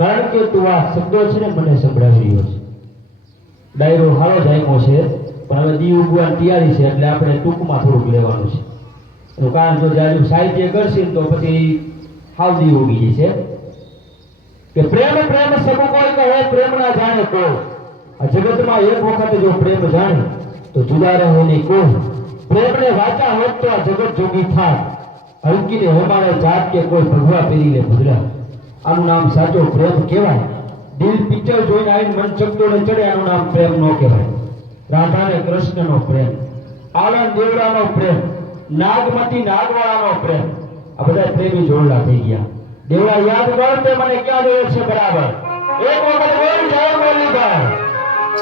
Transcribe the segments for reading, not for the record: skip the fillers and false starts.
કારણ કે તું આ શબ્દો છે ને મને સંભળાવી રહ્યો છે. ડાયરો હાલો જ આપ્યો છે, પણ હવે દી ઉગવાની તૈયારી છે એટલે આપણે ટૂંકમાં થોડુંક લેવાનું છે. એનું કારણ જો જાજુ સાહિત્ય કરશે તો પછી હાવ દી ઉગી જશે. કે પ્રેમ પ્રેમ સબુ કોઈ કહે, પ્રેમ ના જાણે કોઈ. આ જગતમાં એક વખત જો પ્રેમ જાણે તો જુદા રહે નહીં કોઈ. પ્રેમને વાચા હોત તો આ જગત જોગી થાત. હલકીને હેમાળે જાત કે કોઈ ભગવા પહેરીને ભગડા. આનું નામ સાચો પ્રેમ કહેવાય. દિલ પિક્ચર જોઈને આવીને મન ચકડોળે ચડે, આનું નામ પ્રેમ ન કહેવાય. રાધા ને કૃષ્ણનો પ્રેમ, આનંદ દેવડાનો પ્રેમ, નાગમતી નાગવાળાનો પ્રેમ, આ બધા પ્રેમી જોડલા થઈ ગયા. દેવડા યાદ કરતે મને ક્યાં જોયો છે બરાબર. એક વખત બોલ જાય બોલી ભાઈ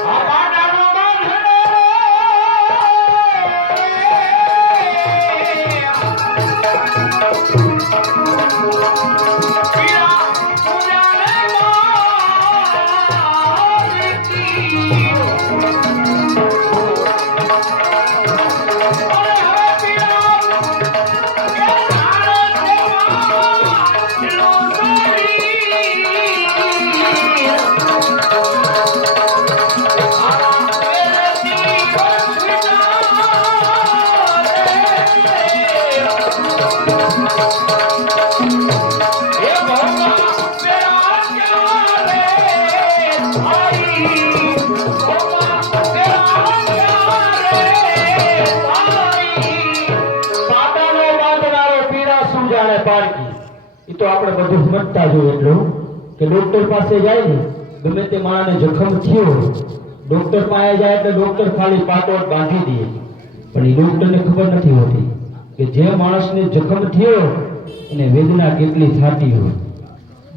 આ પાડાનો બાંધણો તો આપણે બધું સમજતા જોઈએ એટલું કે ડોક્ટર પાસે જાય ને ગમે તે માણસને જખમ થયો, ડોક્ટર પાસે જાય એટલે ડોક્ટર ખાલી પાટોટ બાંધી દે, પણ એ ડોક્ટરને ખબર નથી હોતી કે જે માણસને જખમ થયો એને વેદના કેટલી થતી હોય.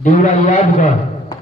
દેવડા યાદ કર